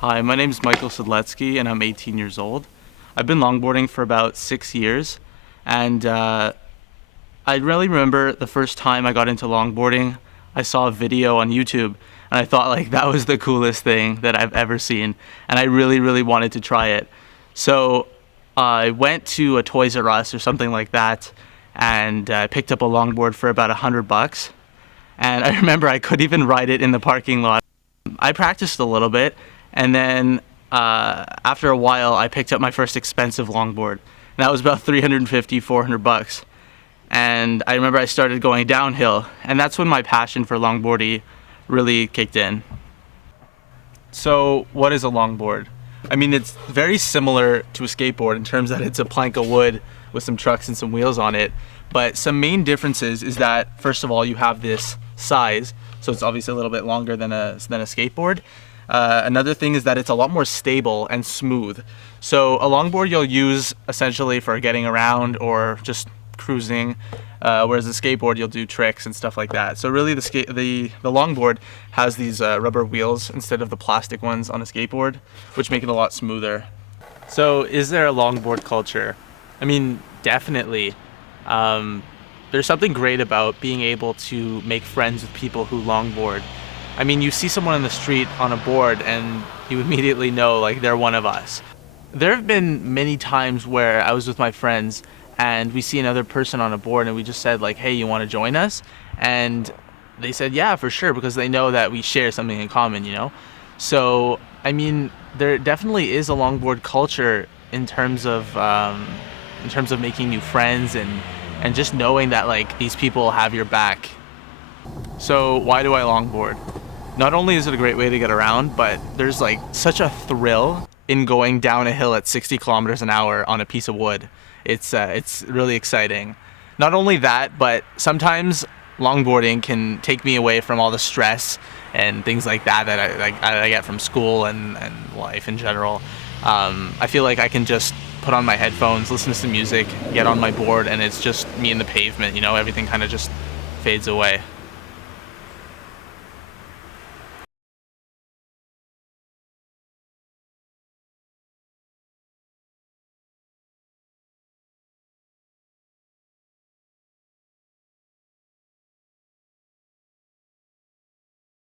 Hi, my name is Michael Sedlezky and I'm 18 years old. I've been longboarding for about 6 years, and I really remember the first time I got into longboarding. I saw a video on YouTube and I thought like that was the coolest thing that I've ever seen, and I really wanted to try it. So I went to a Toys R Us or something like that and picked up a longboard for about $100. And I remember I couldn't even ride it in the parking lot. I practiced a little bit, and then after a while, I picked up my first expensive longboard. And that was about 350, $400. And I remember I started going downhill, and that's when my passion for longboarding really kicked in. So, what is a longboard? I mean, it's very similar to a skateboard in terms that it's a plank of wood with some trucks and some wheels on it. But some main differences is that, first of all, you have this size, so it's obviously a little bit longer than a skateboard. Another thing is that it's a lot more stable and smooth. So a longboard you'll use essentially for getting around or just cruising, whereas a skateboard you'll do tricks and stuff like that. So really the longboard has these rubber wheels instead of the plastic ones on a skateboard, which make it a lot smoother. So is there a longboard culture? I mean, definitely. There's something great about being able to make friends with people who longboard. I mean, you see someone on the street on a board and you immediately know like they're one of us. There have been many times where I was with my friends and we see another person on a board and we just said like, hey, you want to join us? And they said, yeah, for sure, because they know that we share something in common, you know? So, I mean, there definitely is a longboard culture in terms of making new friends and just knowing that like these people have your back. So why do I longboard? Not only is it a great way to get around, but there's like such a thrill in going down a hill at 60 kilometers an hour on a piece of wood. It's really exciting. Not only that, but sometimes longboarding can take me away from all the stress and things like that I get from school and life in general. I feel like I can just put on my headphones, listen to some music, get on my board, and it's just me and the pavement, you know, everything kind of just fades away.